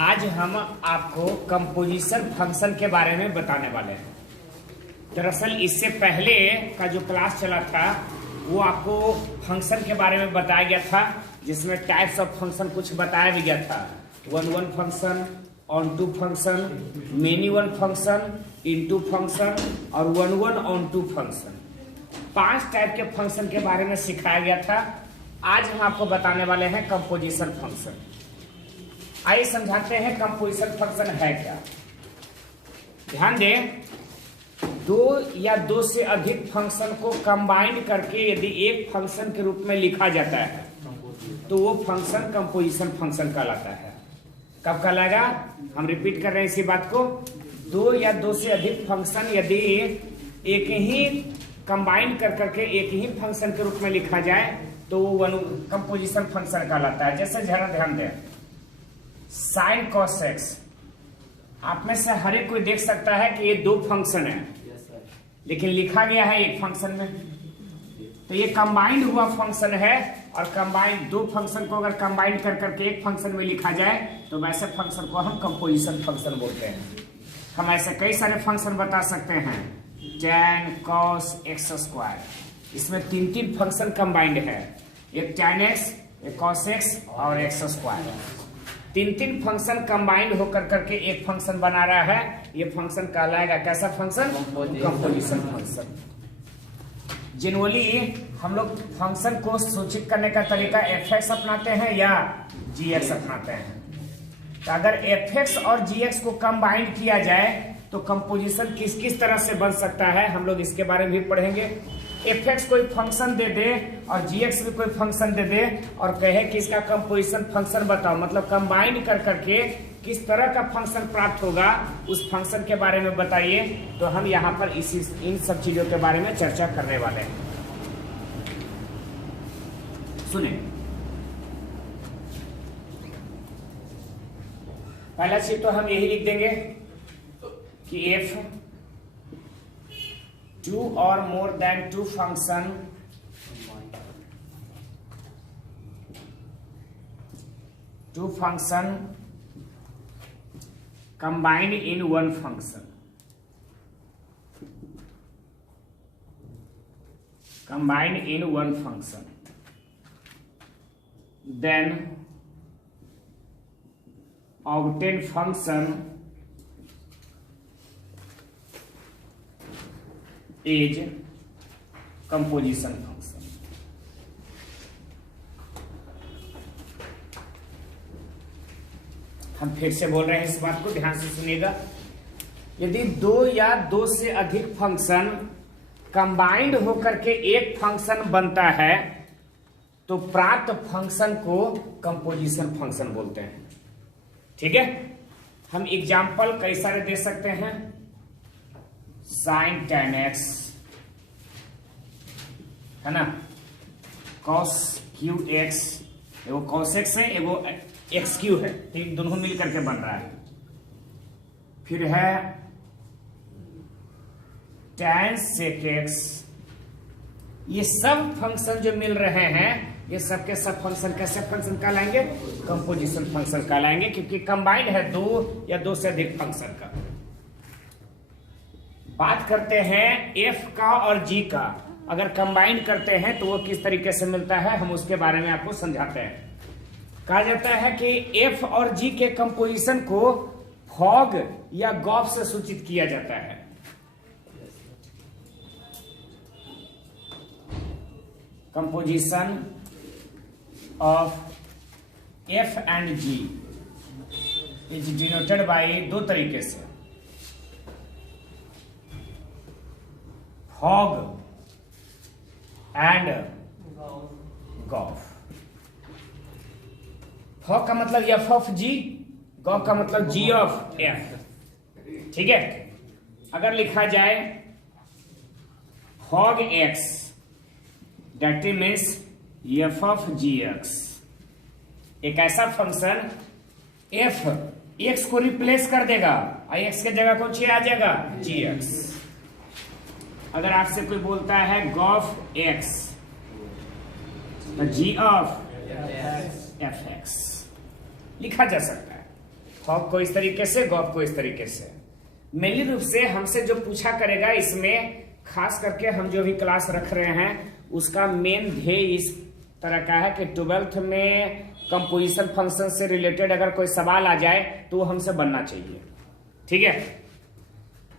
आज हम आपको कंपोजिशन फंक्शन के बारे में बताने वाले हैं। दरअसल इससे पहले का जो क्लास चला था वो आपको फंक्शन के बारे में बताया गया था, जिसमें टाइप्स ऑफ फंक्शन कुछ बताया भी गया था। One function, onto function, many one function, into function और one onto function. 5 type के फंक्शन के बारे में सिखाया गया था। आज हम आपको बताने वाले हैं कंपोजिशन फंक्शन। आइए समझाते हैं कंपोजिशन फंक्शन है क्या। ध्यान दें, 2 या 2 से अधिक फंक्शन को कंबाइंड करके यदि एक फंक्शन के रूप में लिखा जाता है तो वो फंक्शन कंपोजिशन फंक्शन कहलाता है। कब कहलाएगा? हम रिपीट कर रहे हैं इसी बात को। 2 या 2 से अधिक फंक्शन यदि एक ही कंबाइंड कर करके एक ही फंक्शन के रूप में लिखा जाए तो वो कंपोजिशन फंक्शन कहलाता है। जैसे जरा ध्यान दें, साइन कॉस एक्स, आप में से हर एक कोई देख सकता है कि ये 2 फंक्शन है, लेकिन लिखा गया है एक फंक्शन में, तो ये कंबाइंड हुआ फंक्शन है। और कंबाइंड 2 फंक्शन को अगर कंबाइंड कर करके एक फंक्शन में लिखा जाए तो वैसे फंक्शन को हम कंपोजिशन फंक्शन बोलते हैं। हम ऐसे कई सारे फंक्शन बता सकते हैं, tan cos x स्क्वायर, इसमें 3 फंक्शन कंबाइंड है, एक tan x, एक cos x और x स्क्वायर। 3 फंक्शन कंबाइंड होकर करके एक फंक्शन बना रहा है। ये फंक्शन कहलाएगा कैसा फंक्शन? Composition function. जनरली हम लोग फंक्शन को सूचित करने का तरीका fx अपनाते हैं या gx अपनाते हैं। तो अगर fx और gx को कंबाइंड किया जाए तो कंपोजिशन किस किस तरह से बन सकता है, हम लोग इसके बारे में भी पढ़ेंगे। fx कोई फंक्शन दे दे और gx भी कोई फंक्शन दे दे और कहे कि इसका कंपोजिशन फंक्शन बताओ, मतलब कंबाइंड कर करके किस तरह का फंक्शन प्राप्त होगा उस फंक्शन के बारे में बताइए। तो हम यहाँ पर इन सब चीजों के बारे में चर्चा करने वाले हैं। सुने, पहला चीज तो हम यही लिख देंगे कि if 2 or more than 2 function combined in one function, then obtain function is composition function। हम फिर से बोल रहे हैं, इस बात को ध्यान से सुनिएगा। यदि 2 या 2 से अधिक फंक्शन कंबाइंड होकर के एक फंक्शन बनता है तो प्राप्त फंक्शन को कंपोजिशन फंक्शन बोलते हैं। ठीक है, हम एग्जाम्पल कई सारे दे सकते हैं। साइन tan x है ना, cos q x, एगो cos x है, एगो एक्स क्यू है, ठीक, दोनों मिल करके बन रहा है। फिर है tan sec x। ये सब फंक्शन जो मिल रहे हैं, ये सब के सब फंक्शन कैसे फंक्शन कहलाएंगे? कंपोजिशन फंक्शन कहलाएंगे, क्योंकि कंबाइंड है 2 या 2 से अधिक फंक्शन का। बात करते हैं f का और g का, अगर कंबाइंड करते हैं तो वो किस तरीके से मिलता है, हम उसके बारे में आपको समझाते हैं। कहा जाता है कि f और g के कंपोजिशन को फॉग या गॉफ से सूचित किया जाता है। Composition of f and g is denoted by 2 तरीके से, फॉग एंड गॉफ। फॉग का मतलब f ऑफ g, गॉफ का मतलब g ऑफ f। ठीक है, अगर लिखा जाए fog x, that means f of gx, एक ऐसा फंक्शन f x को रिप्लेस कर देगा और x के जगह कौन सी आ जाएगा? gx। अगर आपसे कोई बोलता है गॉफ x, तो g ऑफ f x लिखा जा सकता है। फॉग को इस तरीके से, गॉफ को इस तरीके से। मेनली रूप से हमसे जो पूछा करेगा इसमें, खास करके हम जो भी क्लास रख रहे हैं उसका मेन ध्येय इस तरह का है कि 12th में कंपोजिशन फंक्शन से रिलेटेड अगर कोई सवाल आ जाए तो वो हमसे बनना चाहिए। ठीक है,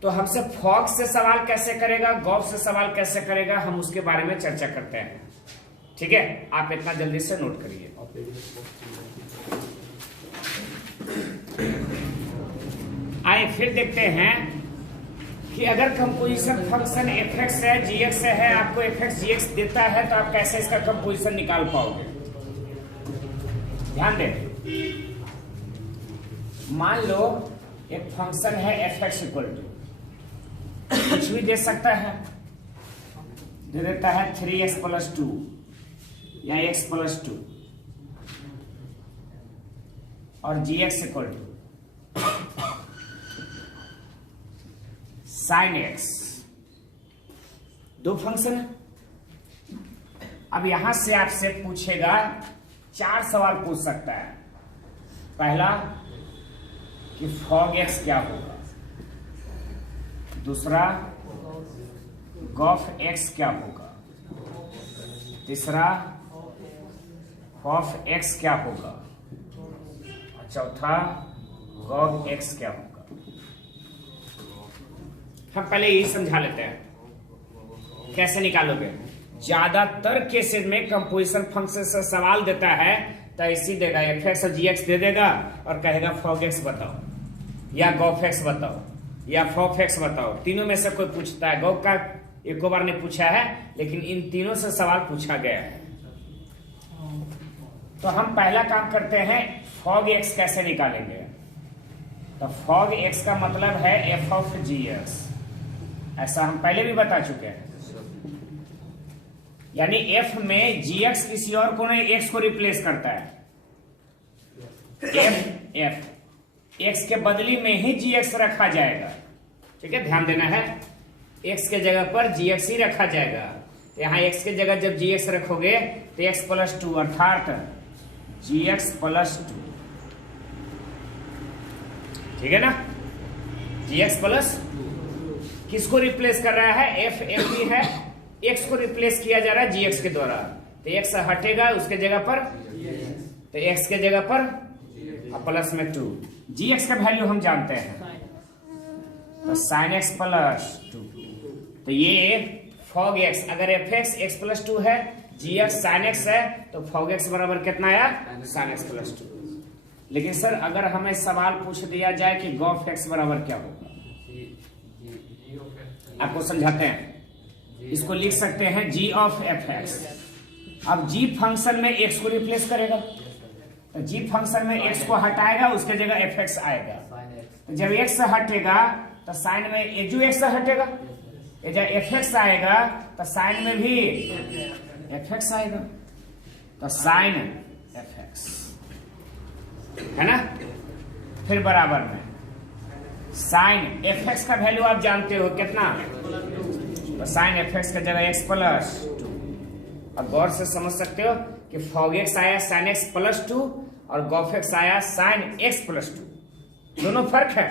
तो हमसे फॉग से सवाल कैसे करेगा, गॉफ से सवाल कैसे करेगा, हम उसके बारे में चर्चा करते हैं। ठीक है, आप इतना जल्दी से नोट करिए। आइए फिर देखते हैं कि अगर कंपोजिशन फंक्शन fx है, gx है, आपको fx gx देता है तो आप कैसे इसका कंपोजिशन निकाल पाओगे। ध्यान दें, मान लो एक फंक्शन है fx इक्वल टू, कुछ भी दे सकता है, दे देता है 3x + 2 या x + 2 और gx equal to sin x। दो फंक्शन है। अब यहां से आपसे पूछेगा, 4 सवाल पूछ सकता है। पहला कि fog x क्या होगा, दूसरा गॉफ x क्या होगा, तीसरा फॉफ x क्या होगा, और चौथा गॉग x क्या होगा। हम पहले यही समझा लेते हैं कैसे निकालोगे। ज्यादातर केसेस में कंपोजिशन फंक्शन से सवाल देता है तो ऐसी देगा, fx और gx दे देगा और कहेगा fog x बताओ या गॉफ x बताओ या फॉफ x बताओ। तीनों में से कोई पूछता है। गॉग का एको बार नहीं पूछा है, लेकिन इन तीनों से सवाल पूछा गया है। तो हम पहला काम करते हैं, fog x कैसे निकालेंगे। तो fog x का मतलब है f ऑफ gx, ऐसा हम पहले भी बता चुके हैं। यानी f में gx किसी और को नहीं, x को रिप्लेस करता है। f x के बदली में ही gx रखा जाएगा। ठीक है, ध्यान देना है, x के जगह पर gx ही रखा जाएगा। तो यहाँ x के जगह जब gx रखोगे तो x + 2 अर्थात gx + 2। ठीक है ना, gx + किसको रिप्लेस कर रहा है, f ही है, x को रिप्लेस किया जा रहा है gx के द्वारा। तो x हटेगा उसके जगह पर, तो x के जगह पर प्लस में 2। gx का वैल्यू हम जानते हैं, तो sin x + 2। तो ये fog x, अगर fx x + 2 है, gx sin x है, तो fog x बराबर कितना आया, sin x + 2। लेकिन सर अगर हमें सवाल पूछ दिया जाए कि गॉफ x बराबर क्या होगा, आपको समझाते हैं। इसको लिख सकते हैं g ऑफ fx। अब g फंक्शन में x को रिप्लेस करेगा, तो g फंक्शन में x को हटाएगा, उसके जगह fx आएगा। तो जब x हटेगा तो साइन में ये जो x हटेगा, ये जब fx आएगा तो साइन में भी fx आएगा, तो साइन fx है ना। फिर बराबर में साइन fx का वैल्यू आप जानते हो कितना, तो साइन fx की जगह x + 2। अब गौर से समझ सकते हो कि fog x आया sin x + 2 और गॉफ x आया sin x + 2। दोनों फर्क है,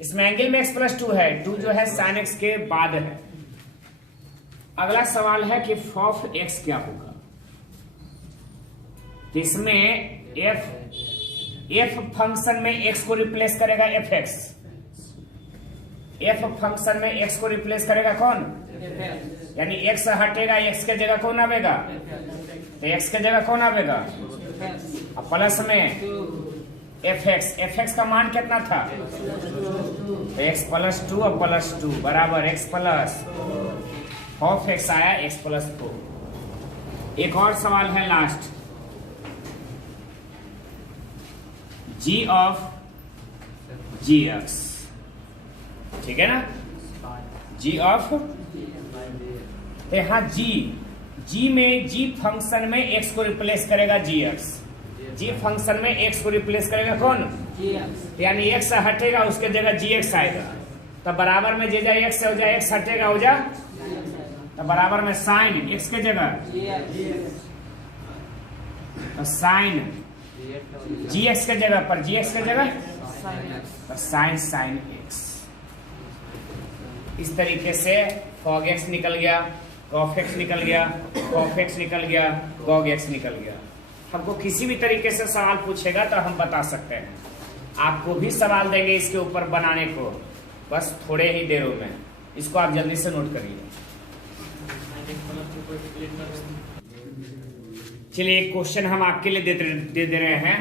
इसमें एंगल में x + 2 है, 2 जो है sin x के बाद है। अगला सवाल है कि फॉफ x क्या होगा। तो इसमें f फंक्शन में x को रिप्लेस करेगा fx, f फंक्शन में x को रिप्लेस करेगा कौन, यानी x हटेगा, x के जगह कौन आवेगा, तो x के जगह कौन आवेगा, अब प्लस में fx का मान कितना था, तो x + 2 और +2 बराबर x प्लस ऑफ x आया x + 4। एक और सवाल है लास्ट, g ऑफ gx। ठीक है ना, g ऑफ, तो यहाँ g में g फंक्शन में x को रिप्लेस करेगा gx, g फंक्शन में x को रिप्लेस करेगा कौन, यानी x हटेगा उसके जगह gx आएगा। तो बराबर में जे जाए x हो जाए, x हटेगा हो जा, तो बराबर में साइन x के जगह, तो साइन जी एक्स के जगह पर, जी एक्स के जगह साइन एक्स। इस तरीके से कॉग एक्स निकल गया, कॉफ एक्स निकल गया, कॉफ एक्स निकल गया, कॉग एक्स निकल गया। हमको किसी भी तरीके से सवाल पूछेगा तो हम बता सकते हैं। आपको भी सवाल देंगे इसके ऊपर बनाने को, बस थोड़े ही देरों में। इसको आप जल्दी से नोट करिए। चलिए एक क्वेश्चन हम आपके लिए दे दे रहे हैं,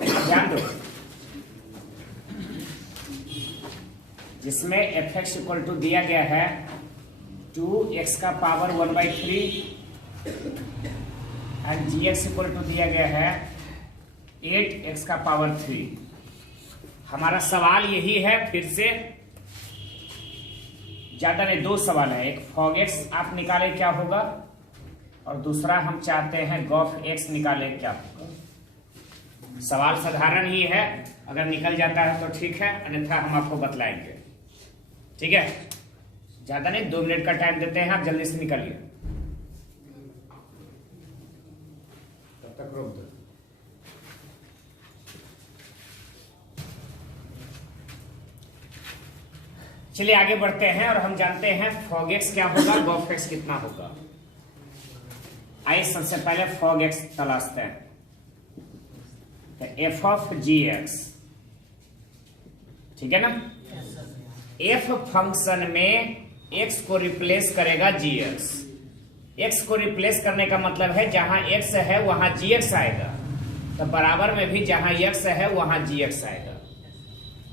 ध्यान दो, जिसमें एफ एक्स इक्वल टू दिया गया है 2x का power 1/3 and G X equal to दिया गया है 8x का पावर 3। हमारा सवाल यही है, फिर से ज्यादा नहीं, दो सवाल है। एक फॉग एक्स आप निकाले क्या होगा, और दूसरा हम चाहते हैं गॉफ एक्स निकाले क्या होगा। सवाल साधारण ही है, अगर निकल जाता है तो ठीक है, अन्यथा हम आपको बतलाएंगे। ठीक है, ज्यादा नहीं, 2 मिनट का टाइम देते हैं, आप जल्दी से निकालिए। तब तक रोक दो। चलिए आगे बढ़ते हैं और हम जानते हैं फॉग एक्स क्या होगा, गॉफ एक्स कितना होगा। आइए सबसे पहले फॉग एक्स तलाशते हैं। एफ ऑफ जी एक्स, ठीक है ना। एफ फंक्शन में एक्स को रिप्लेस करेगा जी एक्स। एक्स को रिप्लेस करने का मतलब है जहां एक्स है वहां जी एक्स आएगा, तो बराबर में भी जहां एक्स है वहां जी एक्स आएगा।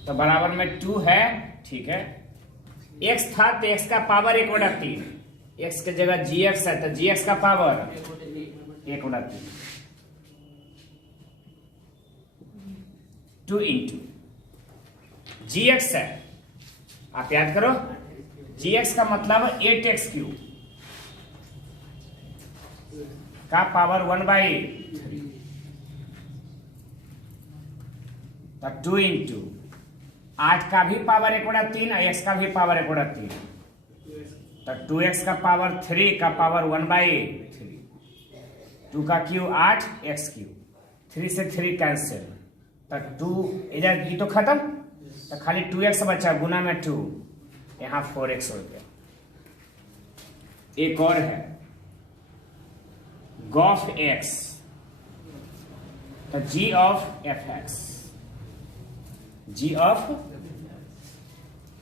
तो बराबर में 2 है, ठीक है। एक्स था तो एक्स का पावर 1/3, एक्स की जगह जी एक्स है तो जी एक्स का पावर 1/3, 2 इंटू जी एक्स है। आप याद करो, जी एक्स का मतलब 8x³ का पावर 1/3, तो 2 इंटू 8 का भी पावर 1/3 और x का भी पावर 1/3, तो 2x का पावर 3 का पावर 1/3, 2 का क्यूब 8, x³, 3 से 3 कैंसिल, तो 2 इधर ये तो खत्म, तो खाली 2x बचा, गुना में 2, यहां 4x हो गया। एक और है गॉफ एक्स, तो g of F x, g of.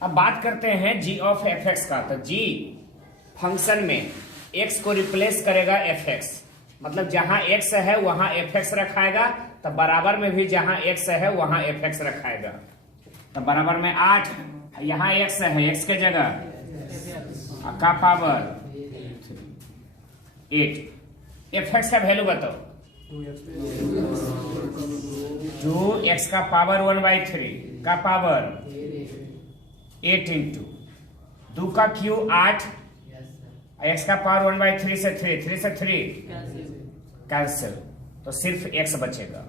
अब बात करते हैं जी ऑफ एफ एक्स का, तो जी फंक्शन में एक्स को रिप्लेस करेगा एफ एक्स, मतलब जहां एक्स है वहां एफ एक्स रखाएगा, तो बराबर में भी जहां एक्स है वहां एफ एक्स रखाएगा। तो बराबर में 8, यहां एक्स है, एक्स के जगह का पावर 8। एफ एक्स का वैल्यू बताओ, 2x का पावर 1/3 का पावर 8 इंटू 2 का क्यूब 8, x का पावर 1/3 से 3 से 3 कैंसिल, तो सिर्फ x बचेगा,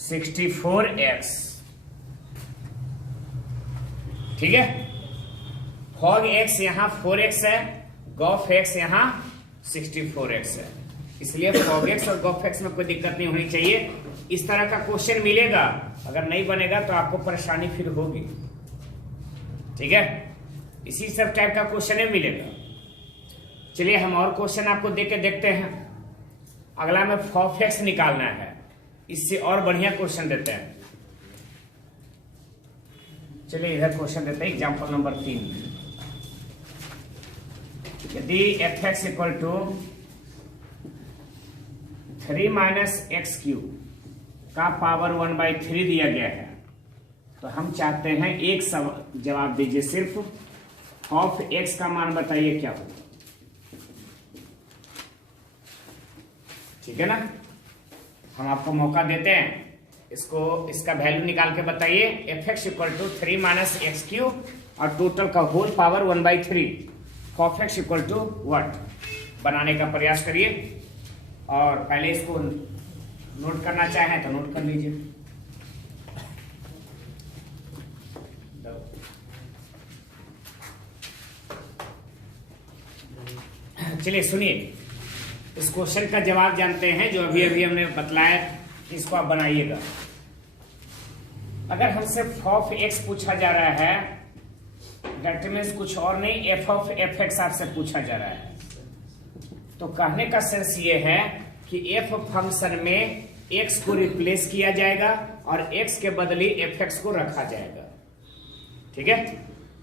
64x। ठीक है, फॉग x यहां 4x है, गॉफ x यहां 64x है, इसलिए फॉग x और गॉफ x में कोई दिक्कत नहीं होनी चाहिए। इस तरह का क्वेश्चन मिलेगा, अगर नहीं बनेगा तो आपको परेशानी फिर होगी। ठीक है, इसी सब टाइप का क्वेश्चन मिलेगा। चलिए हम और क्वेश्चन आपको दे के देखते हैं। अगला में फॉग एक्स निकालना है, इससे और बढ़िया क्वेश्चन देते हैं। चलिए इधर क्वेश्चन देते हैं, एग्जाम्पल नंबर 3। यदि F X equal to 3 - x³ का पावर 1/3 दिया गया है, तो हम चाहते हैं एक जवाब दीजिए, सिर्फ ऑफ x का मान बताइए क्या होगा। ठीक है ना, हम आपको मौका देते हैं, इसको इसका वैल्यू निकाल के बताइए। F X equal to 3 - x³ और टोटल का whole power 1/3, of X equal to what बनाने का प्रयास करिए। और पहले इसको नोट करना चाहें तो नोट कर लीजिए। चलिए सुनिए, इस क्वेश्चन का जवाब जानते हैं जो अभी अभी हमने बतलाया इसको आप बनाइएगा। अगर हमसे f ऑफ x पूछा जा रहा है, दैट मीन्स कुछ और नहीं, f ऑफ fx आपसे पूछा जा रहा है। तो कहने का सेंस ये है कि f फंक्शन में x को रिप्लेस किया जाएगा और x के बदले fx को रखा जाएगा। ठीक है,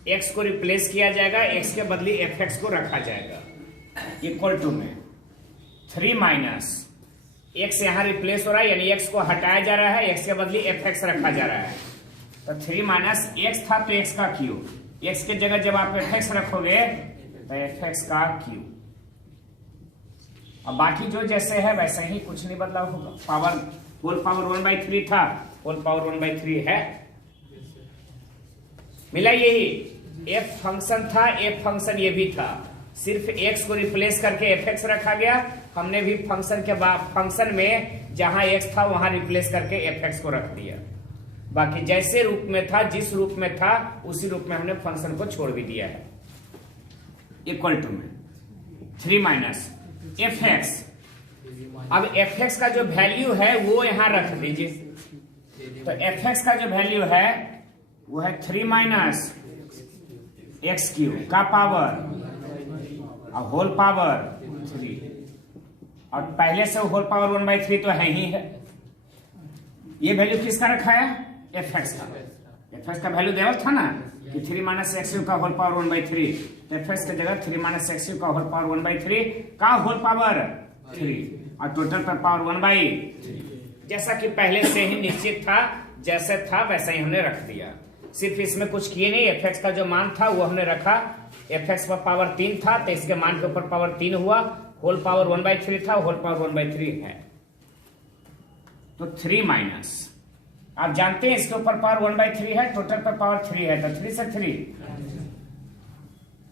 x को रिप्लेस किया जाएगा, x के बदले fx को रखा जाएगा। इक्वल टू में 3 माइनस x यहां रिप्लेस हो रहा है, यानी x को हटाया जा रहा है, x के बदले fx रखा जा रहा है। तो 3 माइनस x था तो x का क्यूब, x के जगह जब आप fx रखोगे तो fx का क्यूब। अब बाकी जो जैसे है वैसे ही, कुछ नहीं बदलाव होगा। पावर होल पावर 1/3 था, होल पावर 1/3 है। मिला यही, f फंक्शन था, f फंक्शन ये भी था, सिर्फ x को रिप्लेस करके fx रखा गया। हमने भी फंक्शन में जहां x था वहां रिप्लेस करके fx को रख दिया। बाकी जैसे रूप में था, जिस रूप में था उसी रूप में हमने फंक्शन को छोड़ भी दिया है। इक्वल टू में 3 माइनस fx। अब fx का जो वैल्यू है वो यहां रख दीजिए। तो fx का जो वैल्यू है वो है 3 माइनस एक्स क्यूब का पावर और होल पावर 3, और पहले से होल पावर 1/3 तो है ही है। ये वैल्यू किसका रखा है? fx का। fx का वैल्यू देवल था ना कि 3 माइनस एक्स क्यूब का होल पावर 1/3, तो fx की जगह 3 माइनस एक्स क्यूब का होल पावर 1/3 का होल पावर 3 और टोटल पर पावर 1/3। जैसा कि पहले से ही निश्चित था, जैसे था वैसा ही हमने रख दिया। सिर्फ इसमें कुछ किए नहीं, fx का जो मान था वो हमने रखा। fx पर पावर 3 था तो इसके मान के ऊपर पावर 3 हुआ, होल पावर 1/3 था, होल पावर 1/3 है। तो 3 माइनस, आप जानते हैं इसके ऊपर पावर 1/3 है, टोटल पर पावर 3 है, तो 3 से 3,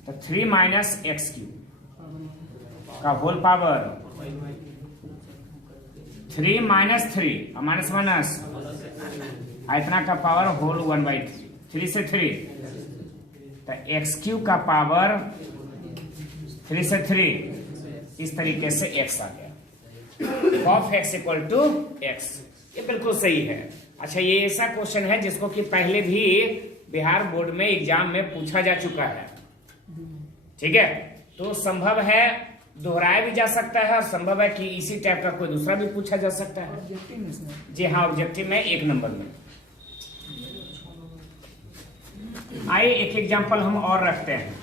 तो 3 माइनस एक्स क्यूब का होल पावर 3 माइनस 3 और माइनस माइनस इतना का पावर होल 1/3, 3 से 3, तो एक्स क्यूब का पावर 3 से 3, इस तरीके से x आ गया। Of x equal to x, ये बिल्कुल सही है। अच्छा, ये ऐसा क्वेश्चन है जिसको कि पहले भी बिहार बोर्ड में एग्जाम में पूछा जा चुका है। ठीक है, तो संभव है दोहराया भी जा सकता है और संभव है कि इसी टाइप का कोई दूसरा भी पूछा जा सकता है। जी हाँ, ऑब्जेक्टिव में 1 नंबर में। आइए एक एग्जांपल हम और रखते हैं।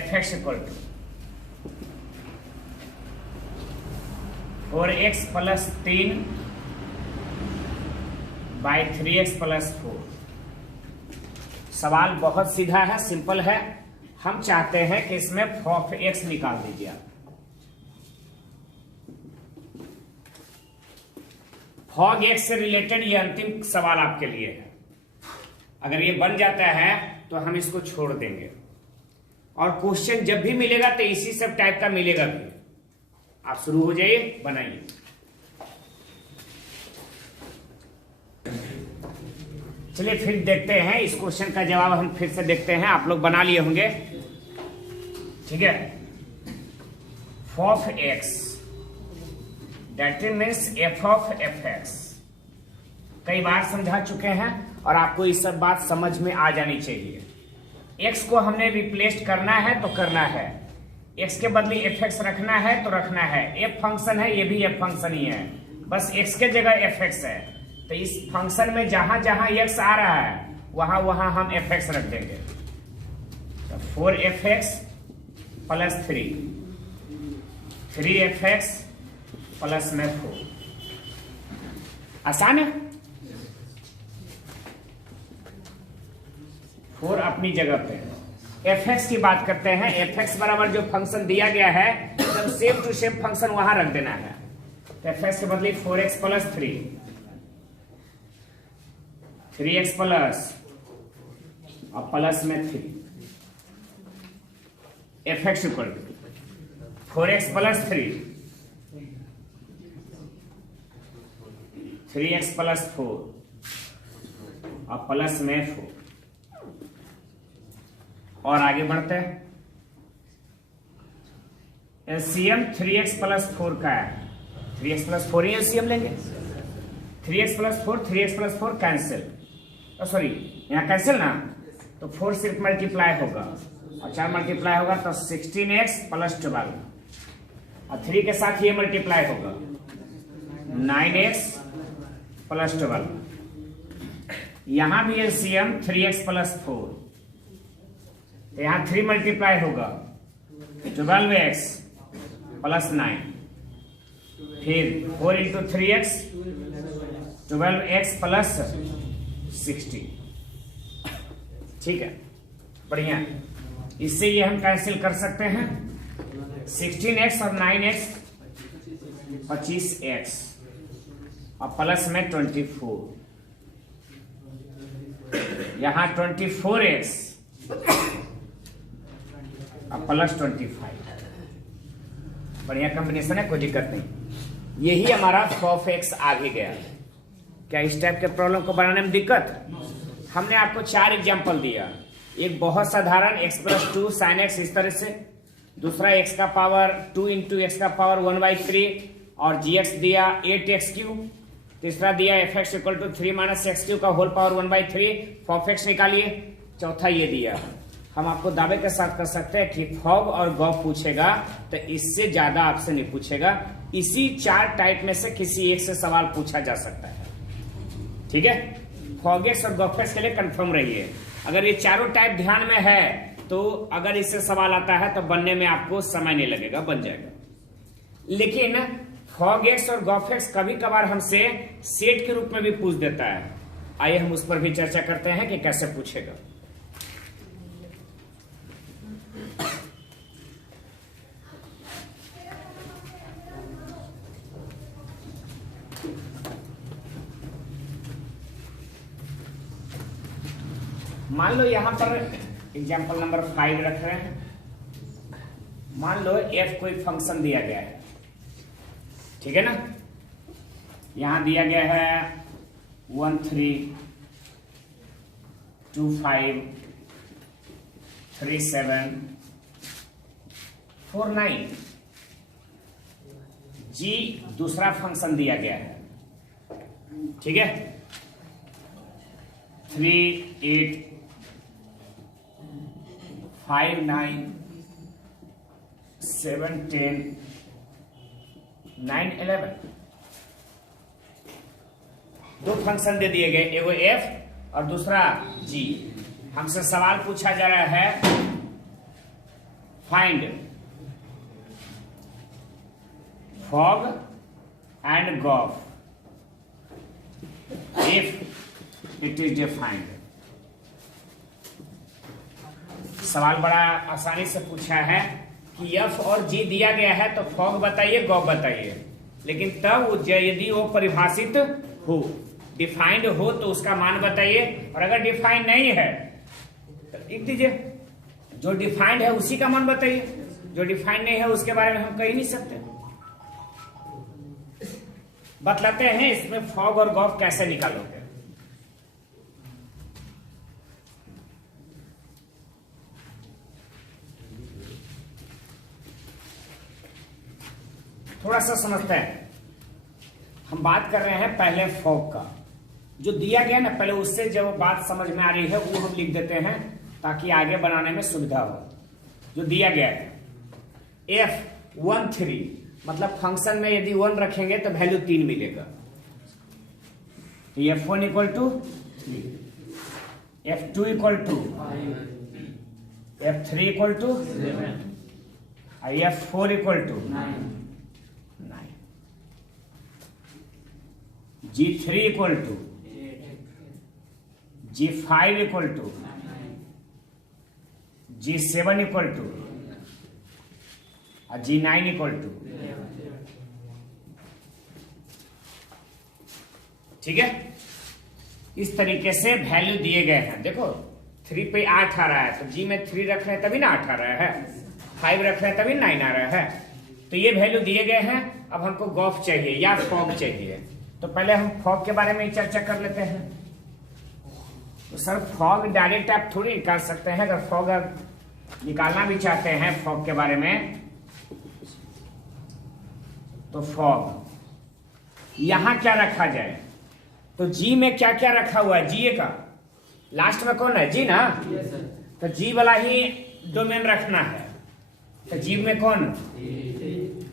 fx equal to 4x plus 3 by 3x plus 4। सवाल बहुत सीधा है, सिंपल है। हम चाहते हैं कि इसमें ऑफ x निकाल दीजिए आप। फॉग x से रिलेटेड ये अंतिम सवाल आपके लिए है। अगर ये बन जाता है तो हम इसको छोड़ देंगे, और क्वेश्चन जब भी मिलेगा तो इसी सब टाइप का मिलेगा भी। आप शुरू हो जाइए, बनाइए। चलिए फिर देखते हैं इस क्वेश्चन का जवाब, हम फिर से देखते हैं। आप लोग बना लिए होंगे, ठीक है। Of x that means f of fx कई बार समझा चुके हैं और आपको ये सब बात समझ में आ जानी चाहिए। x को हमने रिप्लेस करना है तो करना है, x के बदले fx रखना है तो रखना है। f फंक्शन है, ये भी f फंक्शन ही है, बस x के जगह fx है। तो इस फंक्शन में जहां जहां x आ रहा है वहां वहां हम fx रख देंगे। तो 4fx प्लस 3fx प्लस में 4। आसान है। 4 अपनी जगह पे। fx की बात करते हैं। fx बराबर जो फंक्शन दिया गया है तो सेम टू सेम फंक्शन वहां रख देना है। तो fx के बदले 4x प्लस 3x प्लस और प्लस में 3। fx equal to 4x plus 3x plus 4 और प्लस में 4। और आगे बढ़ते हैं। एलसीएम 3x प्लस 4 का है, 3x प्लस 4 ही एलसीएम लेंगे। 3x plus 4, 3x plus 4 cancel, sorry यहाँ कैंसिल ना, तो 4 सिर्फ मल्टीप्लाई होगा और 4 मल्टीप्लाई होगा तो 16x प्लस 12, और 3 के साथ ये मल्टीप्लाई होगा 9x प्लस 12। यहां भी एलसीएम 3x प्लस 4, तो यहां 3 मल्टीप्लाई होगा 12x प्लस 9, फिर 4 इंटू 3x 12x प्लस 60। ठीक है, बढ़िया। इससे ये हम कैंसिल कर सकते हैं 16x और 9x 25x और प्लस में 24, यहां 24x और प्लस 25। बढ़िया कॉम्बिनेशन है, कोई दिक्कत नहीं। यही हमारा f(x) आ भी गया। क्या इस टाइप के प्रॉब्लम को बनाने में दिक्कत? हमने आपको 4 एग्जाम्पल दिया। एक बहुत साधारण x प्लस 2 sin x इस तरह से, दूसरा x का पावर 2 इंटू x का पावर 1/3 और gx दिया 8x3, तीसरा दिया fx equal to 3 minus x3 का होल पावर 1/3, f(x) निकालिए। चौथा ये दिया। हम आपको दावे के साथ कर सकते हैं कि फॉग और गॉफ पूछेगा तो इससे ज्यादा आपसे नहीं पूछेगा। इसी 4 टाइप में से किसी एक से सवाल पूछा जा सकता है। ठीक है, फॉगेक्स और गॉफेक्स के लिए कंफर्म रहिए। अगर ये चारों टाइप ध्यान में है तो अगर इससे सवाल आता है तो बनने में आपको समय नहीं लगेगा, बन जाएगा। लेकिन फॉगेक्स और गॉफेक्स कभी कभार हमसे सेट के रूप में भी पूछ देता है। आइए हम उस पर भी चर्चा करते हैं कि कैसे पूछेगा। मान लो यहां पर एग्जाम्पल नंबर 5 रख रहे हैं। मान लो f कोई फंक्शन दिया गया है, ठीक है ना। यहां दिया गया है 1 3 2 5 3 7 4 9। g दूसरा फंक्शन दिया गया है, ठीक है। 3 8 5 9 7 10 9 11। दो फंक्शन दे दिए गए, एगो f और दूसरा g। हमसे सवाल पूछा जा रहा है find fog and gof if it is defined. सवाल बड़ा आसानी से पूछा है कि f और g दिया गया है तो फॉग बताइए, गॉफ बताइए। लेकिन तब यदि वो परिभाषित हो, डिफाइंड हो तो उसका मान बताइए, और अगर डिफाइंड नहीं है तो लिख दीजिए जो डिफाइंड है उसी का मान बताइए। जो डिफाइंड नहीं है उसके बारे में हम कह ही नहीं सकते। बतलाते हैं इसमें फॉग और गॉफ कैसे निकालोगे। थोड़ा सा समझते हैं। हम बात कर रहे हैं पहले फॉग का, जो दिया गया ना पहले, उससे जब बात समझ में आ रही है वो हम लिख देते हैं ताकि आगे बनाने में सुविधा हो। जो दिया गया है f 1 3, मतलब फंक्शन में यदि 1 रखेंगे तो वैल्यू 3 मिलेगा। f1 equal to 3, f2 equal to, f3 equal to, f4 equal to 9, G3 equal to, G5 equal to, G7 equal to और G9 इक्वल टू। ठीक है, इस तरीके से वैल्यू दिए गए हैं। देखो 3 पे 8 आ रहा है तो G में 3 रख रहे हैं तभी ना 8 आ रहा है, 5 रख रहे हैं तभी 9 आ रहा है। तो ये वैल्यू दिए गए हैं। अब हमको गॉफ चाहिए या फॉग चाहिए, तो पहले हम फॉग के बारे में ही चर्चा कर लेते हैं। तो सर फॉग डायरेक्ट आप थोड़ी निकाल सकते हैं। अगर फॉग आप निकालना भी चाहते हैं फॉग के बारे में तो फॉग। यहां क्या रखा जाए, तो जी में क्या क्या रखा हुआ है, जी का लास्ट में कौन है, जी ना, तो जी वाला ही डोमेन रखना है। तो जी में कौन,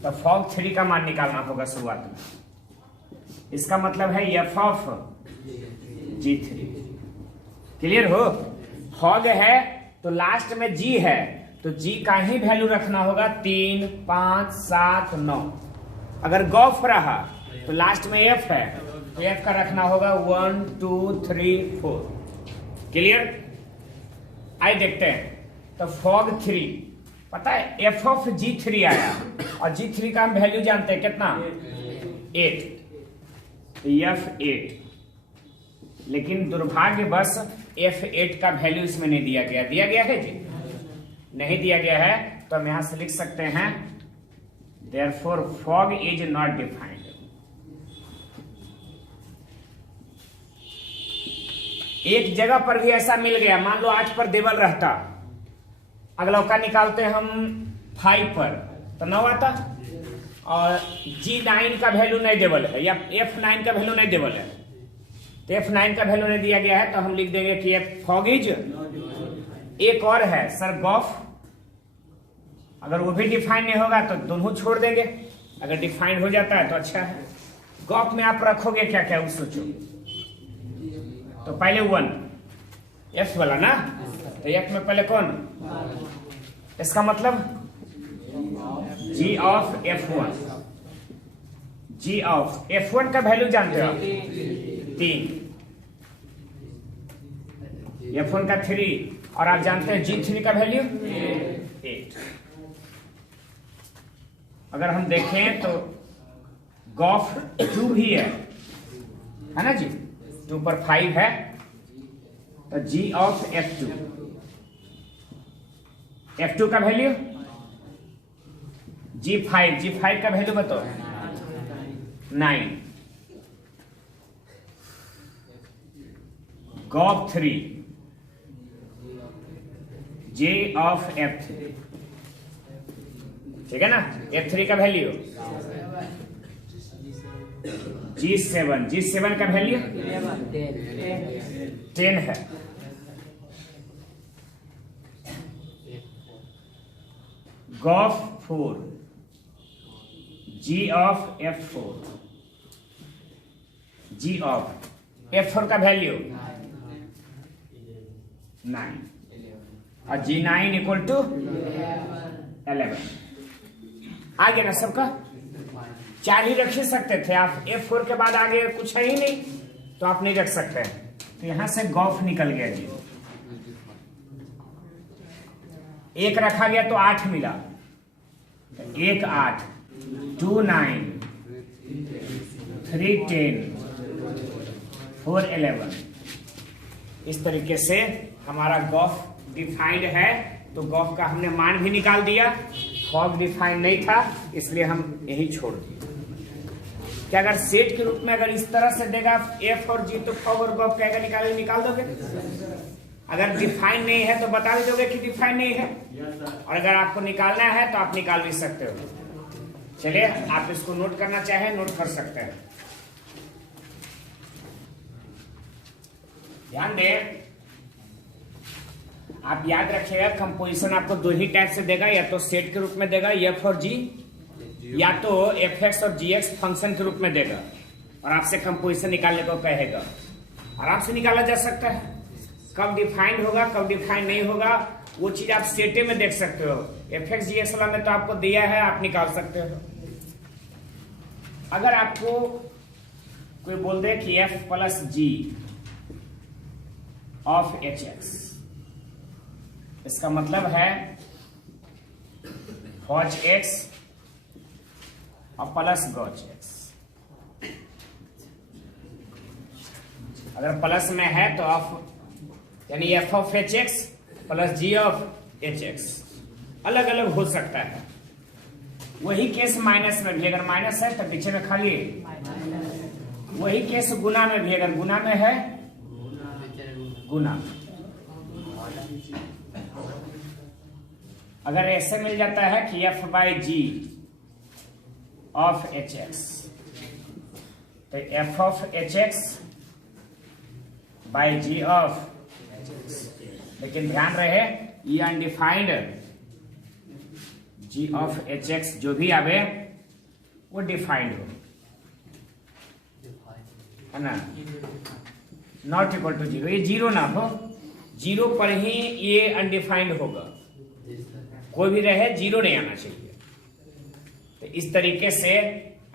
तो फॉग 3 का मान निकालना होगा शुरुआत में। इसका मतलब है एफ ऑफ G3। क्लियर हो, फॉग है तो लास्ट में जी है, तो जी का ही वैल्यू रखना होगा 3, 5, 7, 9। अगर गॉफ रहा तो लास्ट में एफ है, तो एफ का रखना होगा 1, 2, 3, 4। क्लियर, आइए देखते हैं। तो फॉग 3 पता है, एफ ऑफ G3 आया, और G3 का हम वैल्यू जानते हैं कितना, 8, F8। लेकिन दुर्भाग्यवश F8 का वैल्यू इसमें नहीं दिया गया। दिया गया है जी, नहीं दिया गया है, तो हम यहां से लिख सकते हैं therefore fog is not defined। एक जगह पर भी ऐसा मिल गया, मान लो 8 पर देवल रहता, अगला का निकालते हम 5 पर तो 9 आता, और G9 का वैल्यू नहीं देवल है, या F9 का वैल्यू नहीं देवल है, तो F9 का वैल्यू नहीं दिया गया है, तो हम लिख देंगे कि फॉग इज। एक और है सर गॉफ, अगर वो भी डिफाइन नहीं होगा तो दोनों छोड़ देंगे, अगर डिफाइन हो जाता है तो अच्छा है। गॉफ में आप रखोगे क्या क्या वो सोचो। तो पहले 1 एफ वाला ना, तो एफ में पहले कौन, इसका मतलब जी of F1। Ji of F1 का वैल्यू जानते हो, 3, F1 का 3, और आप जानते हैं G3 का वैल्यू 8। अगर हम देखें तो गॉफ 2 भी है ना जी, 2 पर 5 है, तो जी ऑफ F2, F2 का वैल्यू G5 का वैल्यू बताओ 9। गॉफ 3, J ऑफ F3, ठीक है ना। F3 का वैल्यू G7 का वैल्यू 10 है। Gof 4, G of F4, G of F4 का वैल्यू 9, और G9 इक्वल टू 11। आ गया ना सबका, 4 ही रख ही सकते थे आप, F4 के बाद आगे कुछ है ही नहीं, तो आप नहीं रख सकते। तो यहां से गॉफ निकल गया जी, 1 रखा गया तो 8 मिला, 1 8, 2 9, 3 10, 4 11। इस तरीके से हमारा गॉफ डिफाइंड है, तो गॉफ का हमने मान भी निकाल दिया। फॉग डिफाइंड नहीं था, इसलिए हम यही छोड़ दिए। क्या अगर सेट के रूप में अगर इस तरह से देगा एफ और जी, तो फॉग और गॉफ क्या निकाल दोगे। अगर डिफाइन नहीं है तो बता भी दोगे कि डिफाइन नहीं है, और अगर आपको निकालना है तो आप निकाल भी सकते हो। चलिए, आप इसको नोट करना चाहें नोट कर सकते हैं। ध्यान दें, आप याद रखिएगा, कंपोजिशन आपको 2 ही टाइप से देगा, या तो सेट के रूप में देगा एफ और जी, या तो एफ एक्स और जी एक्स फंक्शन के रूप में देगा, और आपसे कंपोजिशन निकालने को कहेगा। आराम से निकाला जा सकता है। कब डिफाइंड होगा कब डिफाइंड नहीं होगा वो चीज आप सेटे में देख सकते हो। एफ एक्स जी एक्स वाला में तो आपको दिया है, आप निकाल सकते हो। अगर आपको कोई बोल दे कि F plus G of H X, इसका मतलब है फॉज एक्स और प्लस गॉच एक्स। अगर प्लस में है तो ऑफ, यानी F of H X plus G of H X अलग अलग हो सकता है। वही केस माइनस में भी, अगर माइनस है तो पीछे में खाली। वही केस गुना में भी, अगर गुना में है गुना। अगर ऐसे मिल जाता है कि f by g of H x, तो f of H x by g of H x. लेकिन ध्यान रहे ये undefined g of H x जो भी आवे वो डिफाइंड हो, है ना, नॉट इक्वल टू जीरो, ये जीरो ना हो, जीरो पर ही ये अनडिफाइंड होगा, कोई भी रहे जीरो नहीं आना चाहिए। तो इस तरीके से,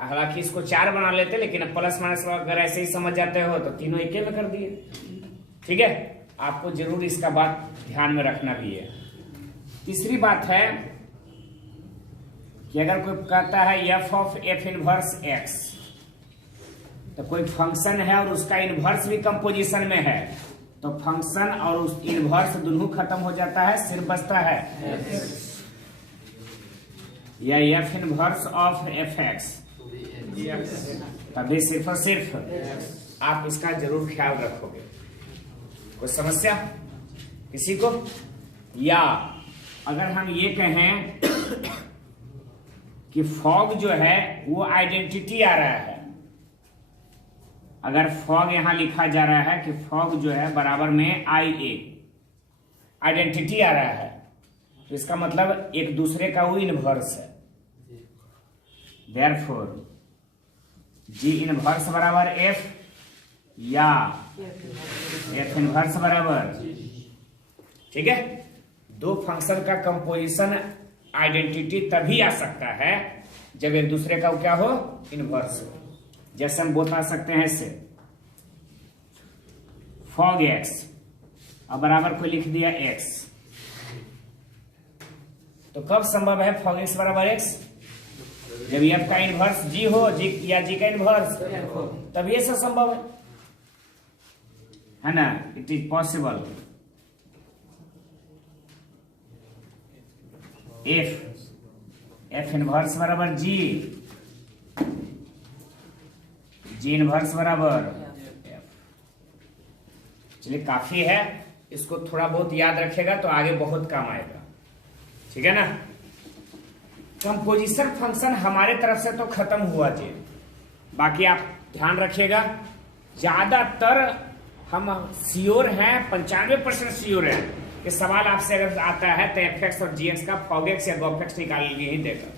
हालांकि इसको 4 बना लेते, लेकिन अब प्लस माइनस अगर ऐसे ही समझ जाते हो तो तीनों एक में कर दिए। ठीक है, आपको जरूर इसका बात ध्यान में रखना भी है। तीसरी बात है कि अगर कोई कहता है F of F inverse x, तो कोई फंक्शन है और उसका इनवर्स भी कंपोजिशन में है, तो फंक्शन और उस इनवर्स दोनों खत्म हो जाता है, सिर्फ बचता है या F inverse of F x, तभी सिर्फ और सिर्फ आप इसका जरूर ख्याल रखोगे। कोई समस्या किसी को? या अगर हम ये कहें कि फॉग जो है वो आइडेंटिटी आ रहा है, अगर फॉग यहां लिखा जा रहा है कि फॉग जो है बराबर में आई ए, आइडेंटिटी आ रहा है, तो इसका मतलब एक दूसरे का वो इनवर्स है। देयरफॉर जी इनवर्स बराबर एफ या एफ इनवर्स बराबर, ठीक है, दो फंक्शन का कंपोजिशन आइडेंटिटी तभी आ सकता है जब एक दूसरे का क्या हो, इनवर्स हो। जैसे हम बता सकते हैं इससे फॉग एक्स और बराबर को लिख दिया एक्स, तो कब संभव है फॉग एक्स बराबर एक्स? जब एफ का इनवर्स जी हो, जी या जी का इनवर्स, तब ये सब संभव है ना, it is possible. F inverse बराबर जी, जी इनवर्स बराबर एफ। चलिए काफी है, इसको थोड़ा बहुत याद रखेगा तो आगे बहुत काम आएगा। ठीक है ना। कंपोजिशन फंक्शन हमारे तरफ से तो खत्म हुआ जी, बाकी आप ध्यान रखिएगा, ज्यादातर हम श्योर हैं, 95% श्योर है कि सवाल आपसे अगर आता है तो एफ एक्स और जी एक्स का फॉग एक्स या गॉफ एक्स निकाल ही देगा।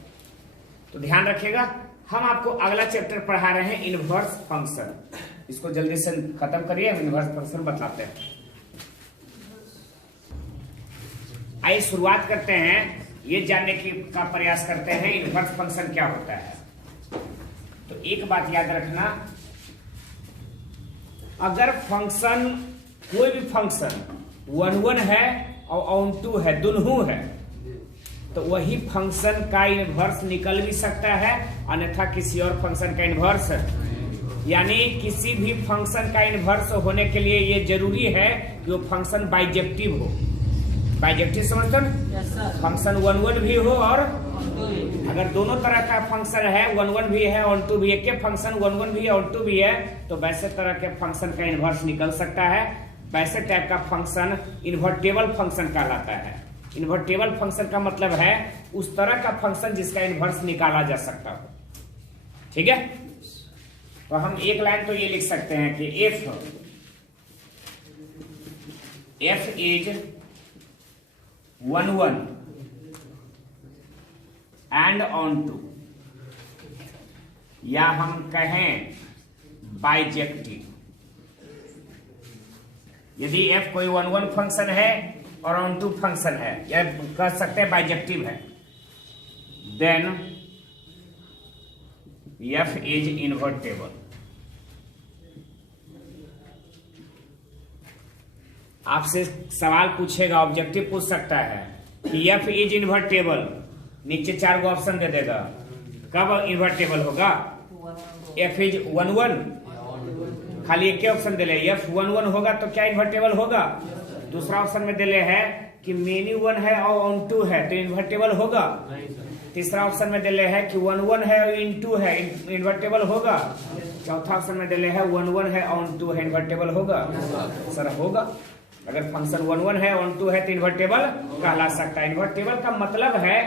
तो ध्यान रखिएगा, हम आपको अगला चैप्टर पढ़ा रहे हैं इनवर्स फंक्शन, इसको जल्दी से खत्म करिए, इनवर्स फंक्शन बताते हैं। आइए शुरुआत करते हैं, ये जानने की का प्रयास करते हैं इनवर्स फंक्शन क्या होता है। तो एक बात याद रखना, अगर फंक्शन कोई भी फंक्शन 1 है और ऑन 2 है, दोनों है, तो वही फंक्शन का इनवर्स निकल भी सकता है, अन्यथा किसी और फंक्शन का इनवर्स। यानी किसी भी फंक्शन का इनवर्स होने के लिए ये जरूरी है कि वो फंक्शन बाइजेक्टिव हो। बाइजेक्टिव समझते हो? फंक्शन 1 भी हो और अगर दोनों तरह का फंक्शन है, 1 भी है ऑन 2 भी है, के फंक्शन 1 भी है ऑन 2 भी है, तो वैसे तरह के फंक्शन का इनवर्स निकल सकता है। वैसे टाइप का फंक्शन इन्वर्टेबल फंक्शन कहलाता है। इन्वर्टेबल फंक्शन का मतलब है उस तरह का फंक्शन जिसका इनवर्स निकाला जा सकता हो। ठीक है, तो हम एक लाइन तो ये लिख सकते हैं कि एफ इज 1 एंड ऑन 2, या हम कहें बाइजेक्टिव। यदि एफ कोई 1 फंक्शन है और ऑन 2 फंक्शन है, या कह सकते हैं बाइजेक्टिव है, देन एफ इज इन्वर्टेबल। आपसे सवाल पूछेगा, ऑब्जेक्टिव पूछ सकता है कि एफ इज इन्वर्टेबल, नीचे 4 गो ऑप्शन दे देगा, कब इन्वर्टेबल होगा? एफ इज 1 खाली एक ऑप्शन दे ले, एफ 1 होगा तो क्या इन्वर्टेबल होगा? दूसरा ऑप्शन में दे ले है कि मेनी 1 है और ऑन 2 है तो इन्वर्टेबल होगा। तीसरा ऑप्शन में दे ले है कि 1 है और इन 2 है, इन्वर्टेबल होगा। चौथा ऑप्शन में दे ले है 1 है ऑन 2 है, इन्वर्टेबल होगा? सर होगा, अगर फंक्शन 1 है ऑन 2 है तो इन्वर्टेबल कहला सकता है। इन्वर्टेबल का मतलब है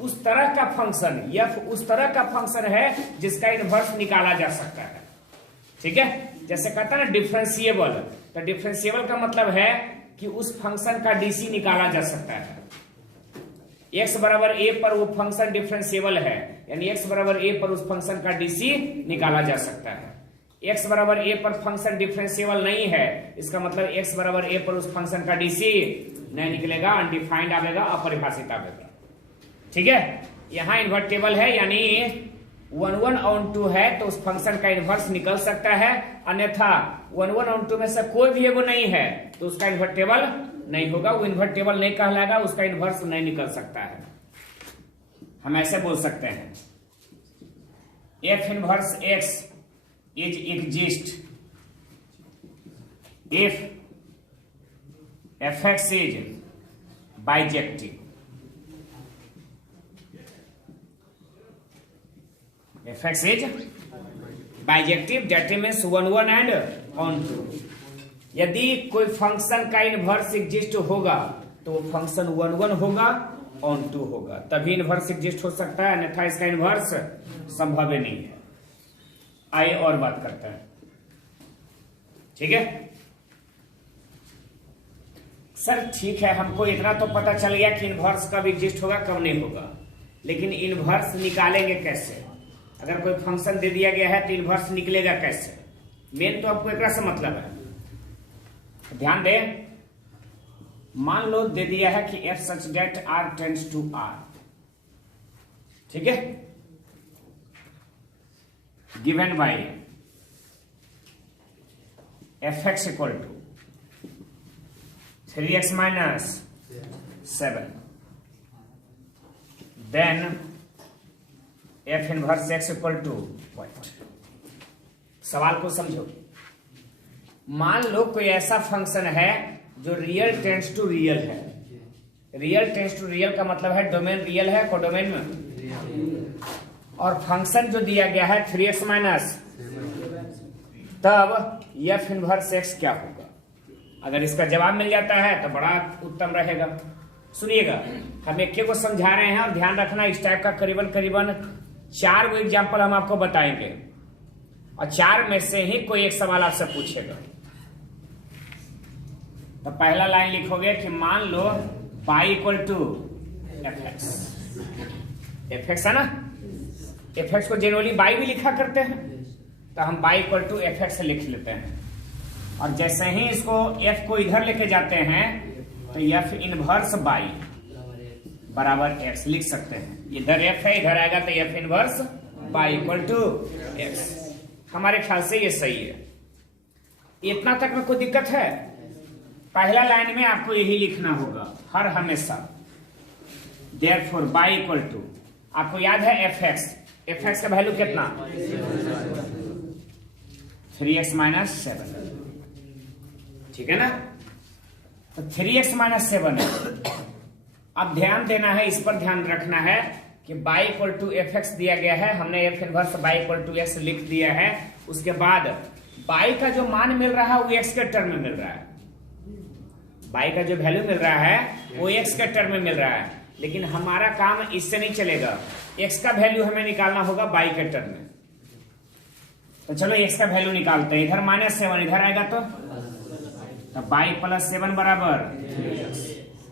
उस तरह का फंक्शन, एफ उस तरह का फंक्शन है जिसका इनवर्स निकाला जा सकता है। ठीक है, जैसे कहता है ना डिफरेंशिएबल, तो डिफरेंशिएबल का मतलब है कि उस फंक्शन का डीसी निकाला जा सकता है। x बराबर a पर वो फंक्शन डिफरेंशिएबल है, यानी x बराबर a पर उस फंक्शन का डीसी निकाला जा सकता है। x बराबर a पर फंक्शन डिफरेंशिएबल नहीं है, इसका मतलब x बराबर a पर उस फंक्शन का डीसी नहीं निकलेगा, अनडिफाइंड आवेगा, अपरिभाषित आवेगा। ठीक है, यहां इन्वर्टेबल है यानी 1 1 और 2 है तो उस फंक्शन का इन्वर्स निकल सकता है, अन्यथा 1 1 और 2 में से कोई भी एगो नहीं है तो उसका इन्वर्टेबल नहीं होगा, वो इन्वर्टेबल नहीं कहलाएगा, उसका इन्वर्स नहीं निकल सकता है। हम ऐसे बोल सकते हैं f inverse x is exist if fx is bijective. fx is bijective, that means 1 1 and on 2। यदि कोई फंक्शन का इनवर्स एग्जिस्ट होगा तो वो फंक्शन 1 1 होगा, ऑन 2 होगा, तभी इनवर्स एग्जिस्ट हो सकता है, अन्यथा इसका इनवर्स संभव नहीं है। आइए और बात करते हैं। ठीक है सर, ठीक है, हमको इतना तो पता चल गया कि इनवर्स कब एग्जिस्ट होगा कब नहीं होगा, लेकिन इनवर्स निकालेंगे कैसे? अगर कोई फंक्शन दे दिया गया है तो इनवर्स निकलेगा कैसे? मेन तो आपको एक से मतलब है। ध्यान दें, मान लो दे दिया है कि f such that r tends to r। ठीक है, given by fx equal to 3x minus 7, then f inverse x equal to what. सवाल को समझो, मान लो कोई ऐसा फंक्शन है जो रियल टेंड्स टू रियल है। रियल टेंड्स टू रियल का मतलब है डोमेन रियल है, कोडोमेन में, और फंक्शन जो दिया गया है 3x माइनस, तब f इनवर्स x क्या होगा? अगर इसका जवाब मिल जाता है तो बड़ा उत्तम रहेगा। सुनिएगा, हम एक को समझा रहे हैं और ध्यान रखना, इस टाइप का करीबन करीबन 4 वो एग्जाम्पल हम आपको बताएंगे और 4 में से ही कोई एक सवाल आपसे पूछेगा। तो पहला लाइन लिखोगे कि मान लो y equal to fx। fx है ना, fx को जनरली y भी लिखा करते हैं, तो हम y इक्वल टू fx लिख लेते हैं, और जैसे ही इसको f को इधर लेके जाते हैं तो f इनवर्स y बराबर x लिख सकते हैं। इधर f है, इधर आएगा तो f inverse y equal to x। हमारे ख्याल से ये सही है। इतना तक में कोई दिक्कत है? पहला लाइन में आपको यही लिखना होगा हर हमेशा। देयरफॉर y इक्वल टू, आपको याद है fx का वैल्यू कितना? 3x minus 7। ठीक है ना, तो 3x माइनस 7 है। अब ध्यान देना है, इस पर ध्यान रखना है कि y इक्वल टू fx दिया गया है, हमने f inverse y equal to x लिख दिया है। उसके बाद y का जो मान मिल रहा है वो x के टर्म में मिल रहा है, y का जो वैल्यू मिल रहा है वो x के टर्म में मिल रहा है, लेकिन हमारा काम इससे नहीं चलेगा, x का वैल्यू हमें निकालना होगा y के टर्म में। तो चलो x का वैल्यू निकालते हैं। इधर -7, इधर आएगा तो y प्लस 7 बराबर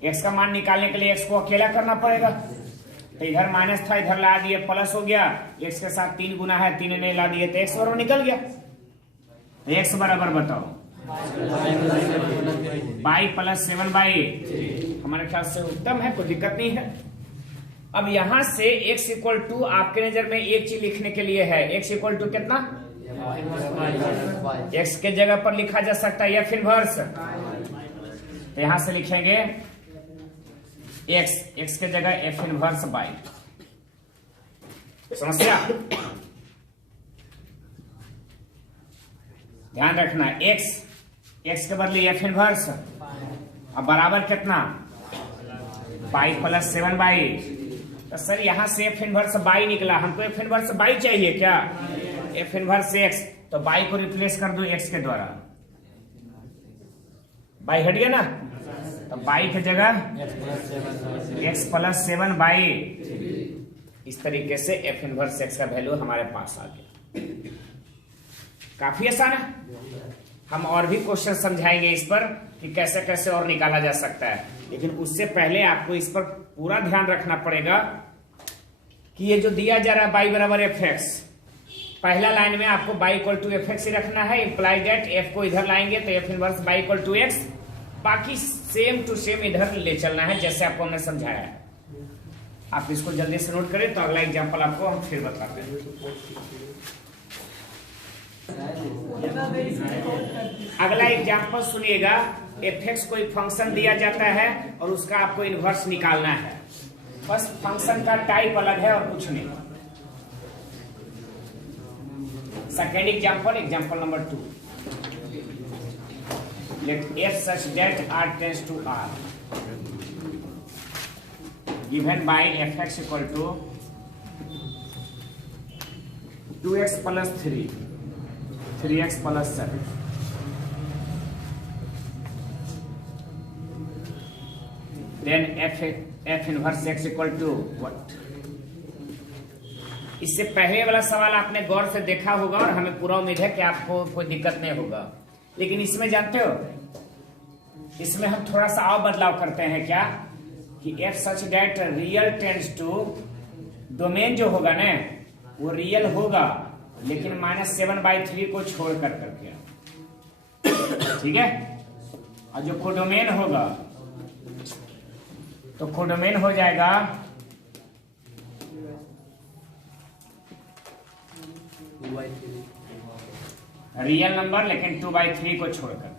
x का मान निकालने के लिए x को अकेला करना पड़ेगा, तो इधर माइनस था, इधर ला दिए प्लस हो गया, x के साथ 3 गुना है, 3 ने ला दिए तो x बराबर निकल गया। तो x बराबर बताओ y प्लस 7/, हमारे ख्याल से उत्तम है, कोई दिक्कत नहीं है। अब यहां से x इक्वल टू आपके नजर में एक चीज लिखने के लिए है, x इक्वल टू कितना? x के जगह पर लिखा जा सकता है f इनवर्स, तो यहां से लिखेंगे x के जगह f इनवर्स y। समस्या ध्यान रखना, x के बदले f इनवर्स, अब बराबर कितना? y plus 7/। तो सर यहां से f इनवर्स y निकला, हमको f इनवर्स y चाहिए क्या? f इनवर्स x, तो y को रिप्लेस कर दो x के द्वारा, y हट गया ना, तो y की जगह x प्लस 7/। इस तरीके से एफ इनवर्स एक्स का वैल्यू हमारे पास आ गया। काफी आसान है। हम और भी क्वेश्चन समझाएंगे इस पर कि कैसे कैसे और निकाला जा सकता है, लेकिन उससे पहले आपको इस पर पूरा ध्यान रखना पड़ेगा कि ये जो दिया जा रहा है बाई बराबर एफ एक्स, पहला लाइन में आपको y equal to F x ही रखना है। इंप्लाई दैट एफ को इधर लाएंगे तो F inverse y equal to x, बाकी सेम टू सेम इधर ले चलना है जैसे आपको हमने समझाया है। आप इसको जल्दी से नोट करें तो अगला एग्जांपल आपको हम फिर बताते हैं। अगला एग्जांपल सुनिएगा। एफ एक्स कोई फंक्शन दिया जाता है और उसका आपको इनवर्स निकालना है। बस फंक्शन का टाइप अलग है और कुछ नहीं। Second example, example number 2। Let f such that r tends to r given by fx equal to 2x plus 3, 3x plus 7. Then f inverse x equal to what? इससे पहले वाला सवाल आपने गौर से देखा होगा और हमें पूरा उम्मीद है कि आपको कोई दिक्कत नहीं होगा, लेकिन इसमें जानते हो, इसमें हम थोड़ा सा और बदलाव करते हैं। क्या कि f such that real tends to, domain जो होगा ना वो रियल होगा लेकिन -7/3 को छोड़ कर करके, ठीक है। और जो कोडोमेन होगा तो कोडोमेन हो जाएगा रियल नंबर लेकिन 2/3 को छोड़ कर,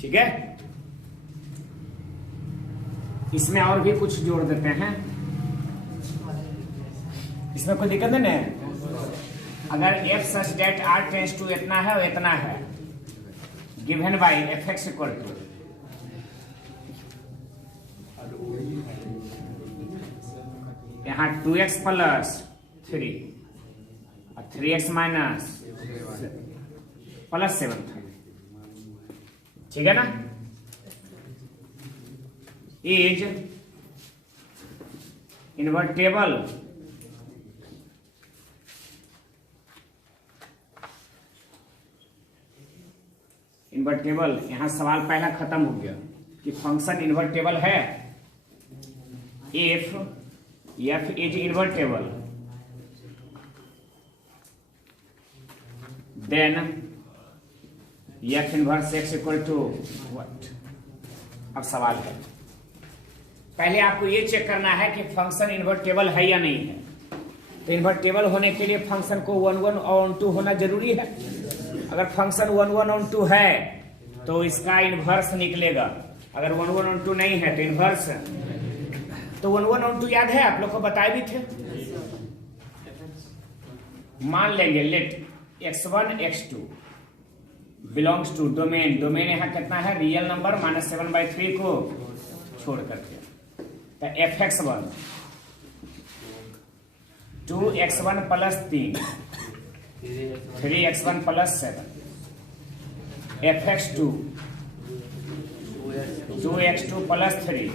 ठीक है। इसमें और भी कुछ जोड़ देते हैं, इसमें कोई दिक्कत नहीं है। अगर f such that r tends to इतना है और इतना है, given by F X equal to यहाँ 2x प्लस 3 और 3x माइनस प्लस 7 था, ठीक है ना। इज इन्वर्टेबल इन्वर्टेबल, यहां सवाल पहला खत्म हो गया कि फंक्शन इन्वर्टेबल है। If f is invertible then f inverse x equal to what. अब सवाल है, पहले आपको ये चेक करना है कि फंक्शन इन्वर्टेबल है या नहीं है। तो इन्वर्टेबल होने के लिए फंक्शन को 1 1 और 2 होना जरूरी है। अगर फंक्शन 1 1 और 2 है तो इसका इन्वर्स निकलेगा, अगर 1 1 और 2 नहीं है तो इन्वर्स। तो 1 1 और 2 याद है, आप लोग को बताए भी थे। मान लेंगे let x1 x2 belongs to domain, domain यहाँ कितना है रियल नंबर -7/3 को छोड़ करके, तो fx1 2x1 plus 3 3x1 plus 7, fx2 2x2 plus 3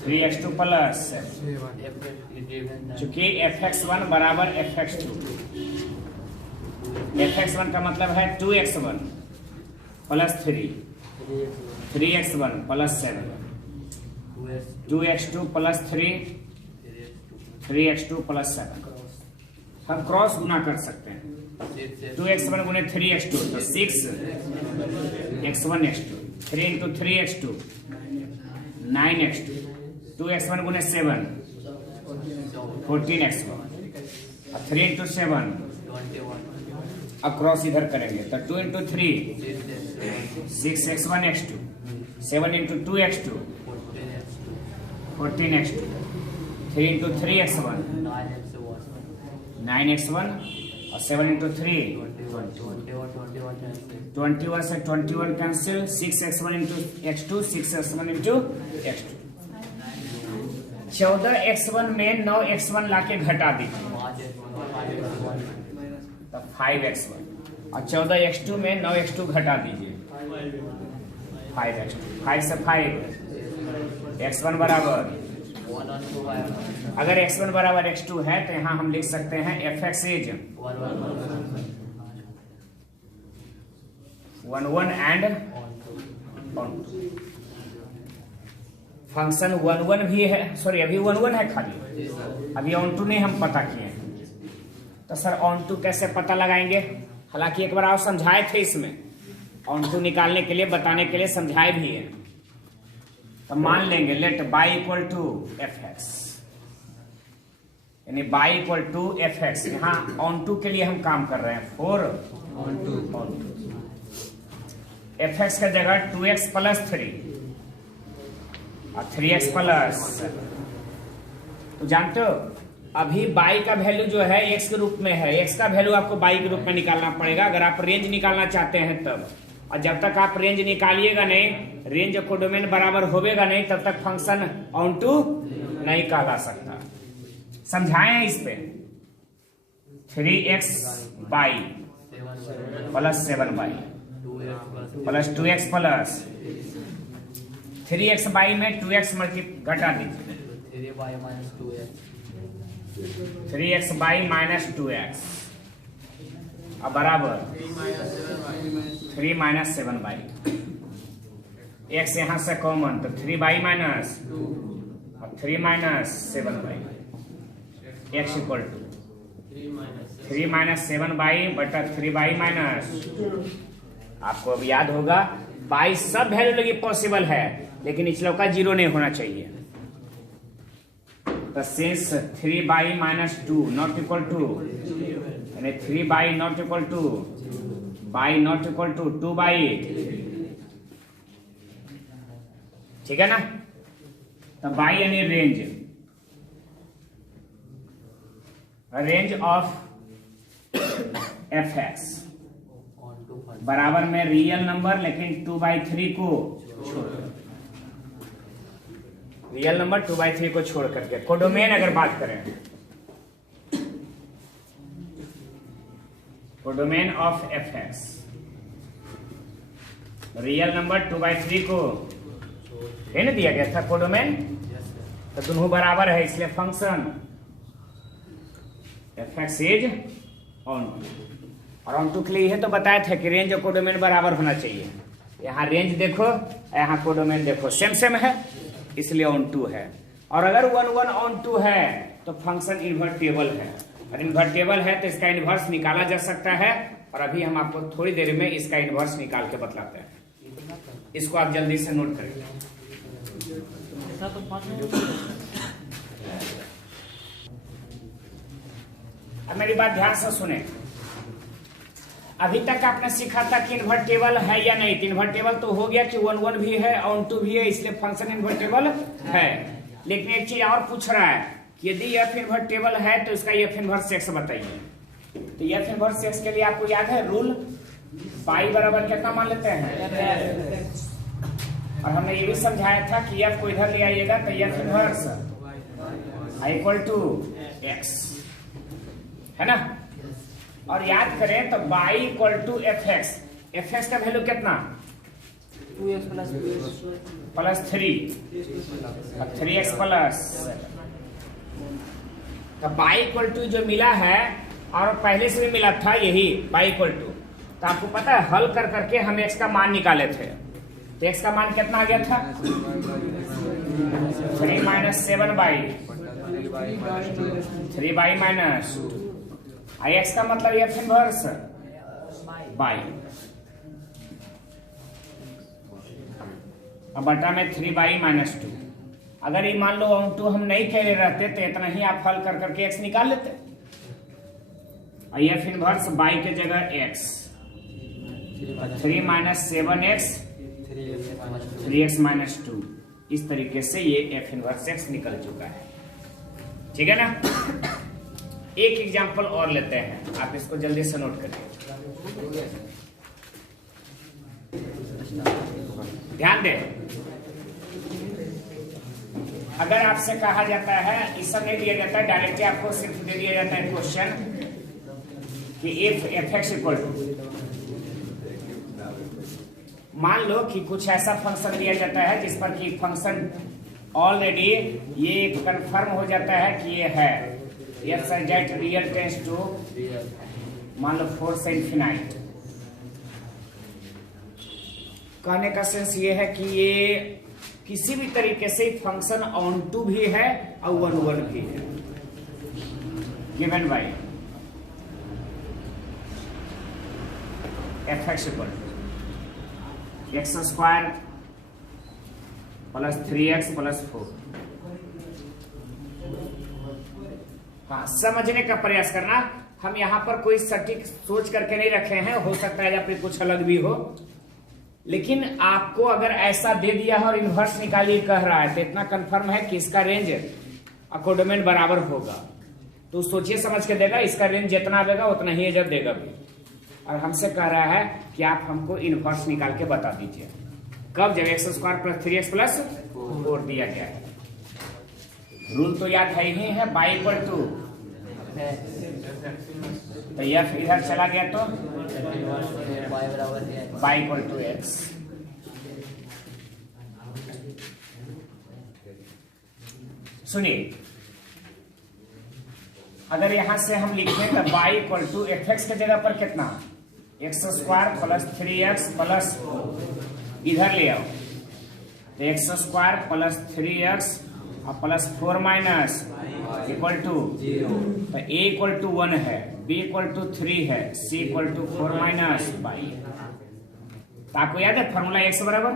3x2 plus 7, चूंकि fx1 बराबर fx2, fx1 का मतलब है 2x1 plus 3 3x1 plus 7 2x2 plus 3 3x2 plus 7। हम क्रॉस गुना कर सकते हैं। 2x1 गुने 3x2 तो 6x1 x2, 3 into 3x2 9x2, 2x1 गुने 7 14x1 और 3 इंटू 7। अब क्रॉस इधर करेंगे तो 2 into 3 6x1 x2, 7 into 2x2 14x2, 3 into 3x1 9x1 और 7 इंटू 3 21 से 21 cancel, 6x1 into x2 6x1 into x2। 14x1 में 9x1 लाके घटा दीजिए तो 5x1 और 14x2 में 9x2 घटा दीजिए 5x2, 5 से 5 x1 बराबर अगर x1 बराबर x2 है तो यहाँ हम लिख सकते हैं fx is 1 1 and onto. Function 1 1 भी है, सॉरी अभी 1 1 है खाली, अभी ऑन टू नहीं हम पता किए। तो सर ऑन टू कैसे पता लगाएंगे? हालांकि एक बार आप समझाए थे, इसमें ऑन टू निकालने के लिए बताने के लिए समझाए भी है। तो मान लेंगे let y equal to F x, यानी y equal to F x. यहाँ ऑन टू के लिए हम काम कर रहे हैं, 4 ऑन टू एफ एक्स का जगह 2x प्लस 3 और 3x प्लस, तो जानते हो अभी बाई का वैल्यू जो है x के रूप में है, x का वैल्यू आपको बाई के रूप में निकालना पड़ेगा अगर आप रेंज निकालना चाहते हैं तब। और जब तक आप रेंज निकालिएगा नहीं, रेंज कोडोमेन बराबर होगा नहीं, तब तक फंक्शन ऑन टू नहीं कहला सकता। समझाए हैं इस पे 3x by plus 7 by plus 2x plus 3x by में 2x घटा दीजिए, 3x बाई माइनस 2x अब बराबर 3 माइनस 7 बाई, x यहां से कॉमन तो 3 बाई माइनस और 3 minus 7 Y, x equal to 3 minus 7 Y बटा 3 बाई माइनस। आपको अब याद होगा बाई सब वैल्यू लगी पॉसिबल है, लेकिन निचला का 0 नहीं होना चाहिए। तो since 3 Y minus 2 not equal to, यानी 3 Y not equal to Y not equal to 2 Y, ठीक है ना। तो बाई यानी range, range of F X बराबर में रियल नंबर लेकिन 2/3 को रियल नंबर 2/3 को छोड़ करके। कोडोमेन अगर बात करें, codomain of F x real number 2/3 को है ना दिया गया था कोडोमेन, तो दोनों बराबर है, इसलिए function F X is onto. और ऑन टू के लिए है तो बताया था कि रेंज और कोडोमेन बराबर होना चाहिए। यहाँ रेंज देखो, यहाँ कोडोमेन देखो, सेम सेम है, इसलिए ऑन टू है। और अगर 1 1 ऑन टू है तो फंक्शन इन्वर्टेबल है, और इन्वर्टेबल है तो इसका इन्वर्स निकाला जा सकता है। और अभी हम आपको थोड़ी देर में इसका इन्वर्स निकाल के बतलाते हैं, इसको आप जल्दी से नोट करें। अब मेरी बात ध्यान से सुने। अभी तक आपने सीखा था कि इन्वर्टेबल है या नहीं, तो इन्वर्टेबल तो हो गया कि 1 1 भी है ऑन टू भी है, इसलिए फंक्शन इन्वर्टेबल है। लेकिन एक चीज और पूछ रहा है कि यदि एफ इन्वर्टेबल है तो इसका एफ इनवर्स एक्स बताइए। तो एफ इनवर्स एक्स के लिए आपको याद है रूल, पाई बराबर कितना मान लेते हैं। और हमने ये भी समझाया था कि एफ को इधर ले आइएगा तो F inverse equal to X, है ना। और याद करें तो Y equal to F X का वैल्यू कितना 2x प्लस 3 और 3x प्लस, तो बाई इक्वल टू जो मिला है और पहले से भी मिला था यही बाई इक्वल टू। तो आपको पता है हल कर करके हम x का मान निकाले थे, तो x का मान कितना आ गया था 3 minus 7 by 3 Y minus I x का मतलब एफ इनवर्स बाई, अब बटा में 3 बाई माइनस 2। अगर ये मान लो ऑन टू हम नहीं खेले रहते तो इतना ही आप हल कर करके एक्स निकाल लेते। और एफ इनवर्स बाई के जगह x 3 minus 7x 3x minus 2, इस तरीके से ये एफ इनवर्स एक्स निकल चुका है, ठीक है ना। एक एग्जांपल और लेते हैं, आप इसको जल्दी से नोट करें, ध्यान दें। अगर आपसे कहा जाता है, इस सब नहीं दिया जाता है, डायरेक्टली आपको सिर्फ दे दिया जाता है क्वेश्चन कि if F X equal to, मान लो कि कुछ ऐसा फंक्शन दिया जाता है जिस पर कि फंक्शन ऑलरेडी ये कंफर्म हो जाता है कि ये है यस जेट रियल टेंस टू मान लो 4 से इन्फिनाइट। कहने का सेंस ये है कि ये किसी भी तरीके से फंक्शन ऑन टू भी है और वन वन भी है given bye F X equal x square plus 3x plus 4। हाँ, समझने का प्रयास करना। हम यहाँ पर कोई सटीक सोच करके नहीं रखे हैं, हो सकता है या फिर कुछ अलग भी हो, लेकिन आपको अगर ऐसा दे दिया है और इन्वर्स निकालिए कह रहा है तो इतना कंफर्म है कि इसका रेंज अकोडोमेन बराबर होगा। तो सोचिए समझ के देगा, इसका रेंज जितना देगा उतना ही जब देगा भी। और हमसे कह रहा है कि आप हमको इन्वर्स निकाल के बता दीजिए कब, जब x square plus 3x plus 4 दिया गया है। रूल तो याद है ही है, बाई इक्वल टू तो एफ इधर चला गया तो बाई इक्वल टू एक्स। सुनिए, अगर यहां से हम लिखें तो Y equal to F X की जगह पर कितना, x square plus 3x plus इधर ले आओ तो एक्स स्क्वायर प्लस 3x और प्लस 4 माइनस इक्वल टू तो ए इक्वल टू 1 है, बी इक्वल टू 3 है, C equal to 4 minus Y. तो आपको याद है फॉर्मूला एक्स बराबर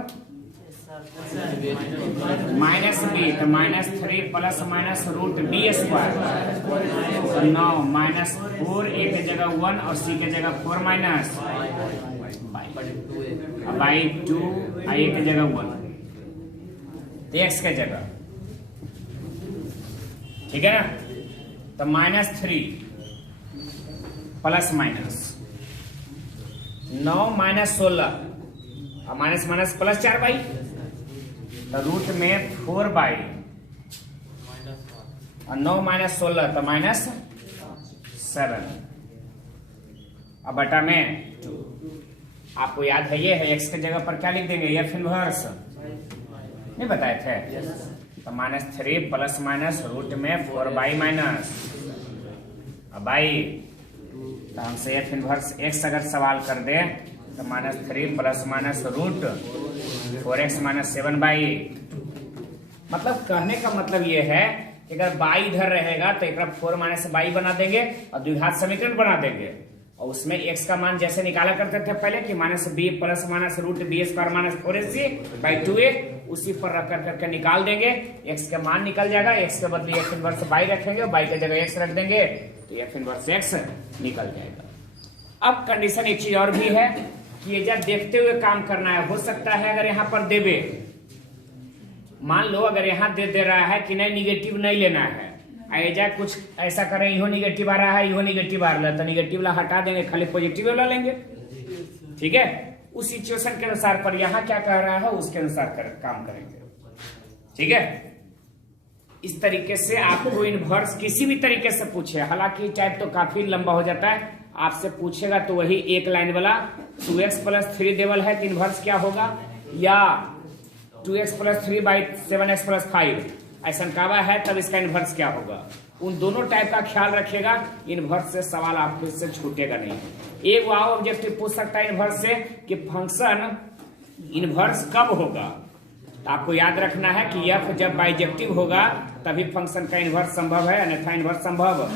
माइनस बी तो minus 3 plus minus root B square 9 minus 4 A के जगह 1 और सी के जगह 4 माइनस बाई 2 आई के जगह 1 तो एक्स के जगह, ठीक है ना। तो माइनस 3 प्लस माइनस 9 माइनस 16 और माइनस माइनस प्लस 4 बाई तो रूट में 4 बाई और 9 माइनस 16 तो माइनस 7 और बटा में 2। आपको याद है ये है, एक्स की जगह पर क्या लिख देंगे, एफ इनवर्स नहीं बताए थे तो माइनस 3 प्लस माइनस रूट में 4 बाई माइनस बाई तो हमसे एफ इनवर्स एक्स अगर सवाल कर दे तो minus 3 plus minus root 4x minus 7 Y. मतलब कहने का मतलब ये है कि अगर बाई इधर रहेगा तो एक 4 माइनस बाई बना देंगे और द्विघात समीकरण बना देंगे और उसमें x का मान जैसे निकाला करते थे पहले कि minus B plus minus root B square minus 4ac by 2a, उसी पर रख करके निकाल देंगे, x का मान निकल जाएगा, x के बदले एफ इनवर्स बाई रखेंगे, बाई की जगह x रख देंगे तो एफ इनवर्स x निकल जाएगा। अब कंडीशन एक चीज और भी है कि ये जब देखते हुए काम करना है। हो सकता है अगर यहाँ पर देवे, मान लो अगर यहाँ दे रहा है कि नहीं निगेटिव नहीं लेना है, ऐजा कुछ ऐसा करें इहो निगेटिव आ रहा है इहो निगेटिव आ रहा है तो निगेटिव वाला हटा देंगे, खाली पॉजिटिव वाला लेंगे, ठीक है। उस सिचुएशन के अनुसार पर यहाँ क्या कह रहा है उसके अनुसार काम करेंगे, ठीक है। इस तरीके से आपको इनवर्स किसी भी तरीके से पूछे, हालांकि टाइप तो काफी लंबा हो जाता है, आपसे पूछेगा तो वही एक लाइन वाला 2x प्लस 3 देवल है तो इनवर्स क्या होगा, या 2x plus 3 by 7x plus 5 ऐसा कावा है तब इसका इनवर्स क्या होगा। उन दोनों टाइप का ख्याल रखिएगा, इनवर्स से सवाल आपको इससे छूटेगा नहीं। एक वो ऑब्जेक्टिव पूछ सकता है इनवर्स से कि फंक्शन इनवर्स कब होगा, तो आपको याद रखना है कि एफ जब बाइजेक्टिव होगा तभी फंक्शन का इनवर्स संभव है, अन्यथा इनवर्स संभव।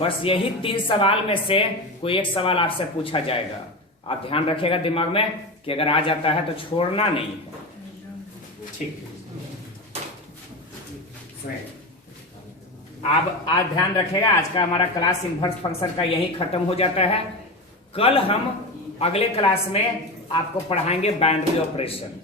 बस यही 3 सवाल में से कोई एक सवाल आपसे पूछा जाएगा। आप ध्यान रखिएगा दिमाग में कि अगर आ जाता है तो छोड़ना नहीं, ठीक। अब आज ध्यान रखेगा, आज का हमारा क्लास इनवर्स फंक्शन का यही खत्म हो जाता है। कल हम अगले क्लास में आपको पढ़ाएंगे बाइनरी ऑपरेशन।